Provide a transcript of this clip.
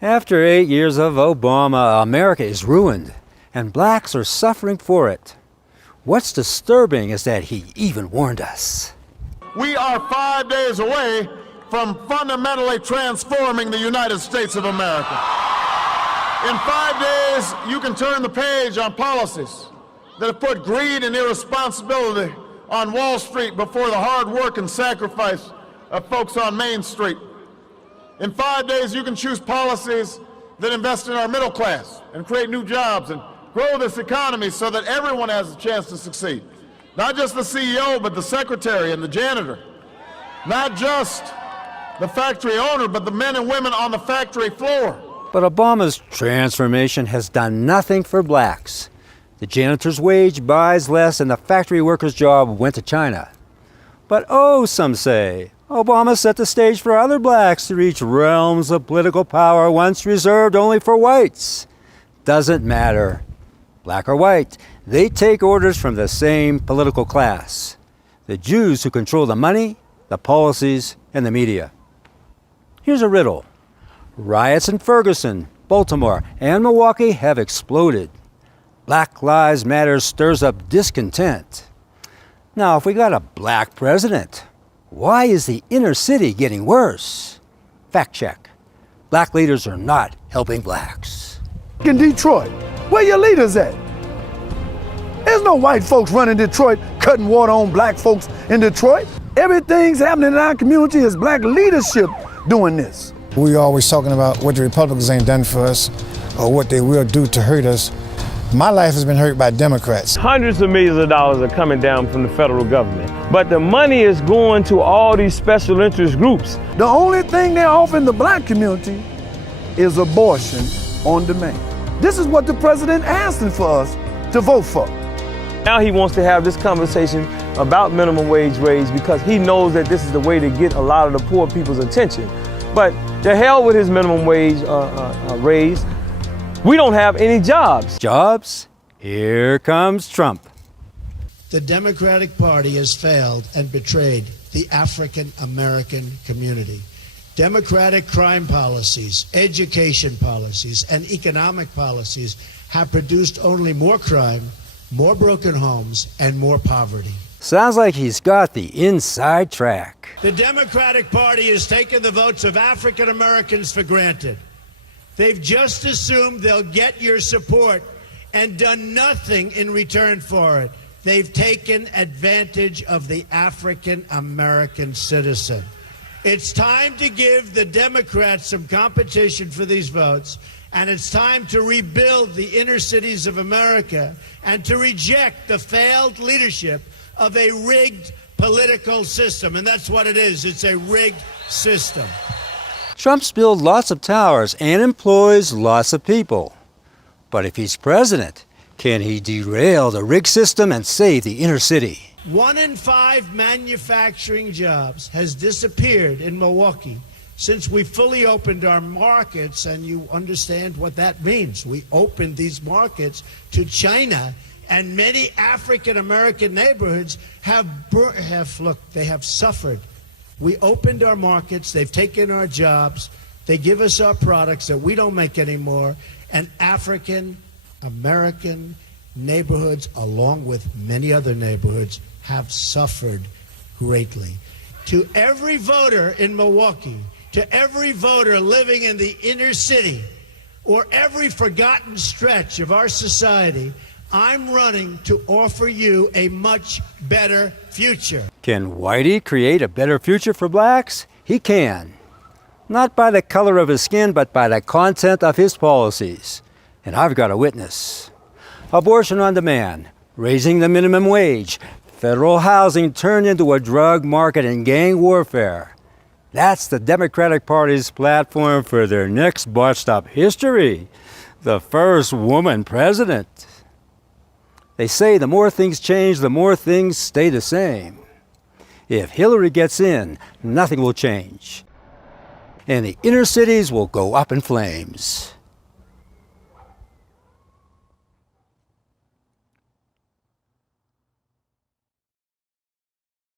After 8 years of Obama, America is ruined, and blacks are suffering for it. What's disturbing is that he even warned us. We are 5 days away from fundamentally transforming the United States of America. In 5 days, you can turn the page on policies that have put greed and irresponsibility on Wall Street before the hard work and sacrifice of folks on Main Street. In 5 days, you can choose policies that invest in our middle class and create new jobs and grow this economy so that everyone has a chance to succeed. Not just the CEO, but the secretary and the janitor. Not just the factory owner, but the men and women on the factory floor. But Obama's transformation has done nothing for blacks. The janitor's wage buys less and the factory worker's job went to China. But some say, Obama set the stage for other blacks to reach realms of political power once reserved only for whites. Doesn't matter. Black or white, they take orders from the same political class. The Jews who control the money, the policies, and the media. Here's a riddle. Riots in Ferguson, Baltimore, and Milwaukee have exploded. Black Lives Matter stirs up discontent. Now, if we got a black president, why is the inner city getting worse? Fact check. Black leaders are not helping blacks. In Detroit, where your leaders at? There's no white folks running Detroit, cutting water on black folks in Detroit. Everything's happening in our community is black leadership doing this. We always talking about what the Republicans ain't done for us or what they will do to hurt us. My life has been hurt by Democrats. Hundreds of millions of dollars are coming down from the federal government, but the money is going to all these special interest groups. The only thing they're offering the black community is abortion on demand. This is what the president asking for us to vote for. Now he wants to have this conversation about minimum wage raise because he knows that this is the way to get a lot of the poor people's attention. But to hell with his minimum wage raise. We don't have any jobs. Jobs? Here comes Trump. The Democratic Party has failed and betrayed the African American community. Democratic crime policies, education policies, and economic policies have produced only more crime, more broken homes, and more poverty. Sounds like he's got the inside track. The Democratic Party has taken the votes of African Americans for granted. They've just assumed they'll get your support and done nothing in return for it. They've taken advantage of the African American citizen. It's time to give the Democrats some competition for these votes, and it's time to rebuild the inner cities of America and to reject the failed leadership of a rigged political system. And that's what it is. It's a rigged system. Trump's built lots of towers and employs lots of people. But if he's president, can he derail the rigged system and save the inner city? 1 in 5 manufacturing jobs has disappeared in Milwaukee since we fully opened our markets, and you understand what that means. We opened these markets to China, and many African American neighborhoods have suffered. We opened our markets, they've taken our jobs, they give us our products that we don't make anymore, and African American neighborhoods, along with many other neighborhoods, have suffered greatly. To every voter in Milwaukee, to every voter living in the inner city, or every forgotten stretch of our society, I'm running to offer you a much better future. Can Whitey create a better future for blacks? He can. Not by the color of his skin, but by the content of his policies. And I've got a witness. Abortion on demand, raising the minimum wage, federal housing turned into a drug market and gang warfare. That's the Democratic Party's platform for their next botched up history. The first woman president. They say the more things change, the more things stay the same. If Hillary gets in, nothing will change. And the inner cities will go up in flames.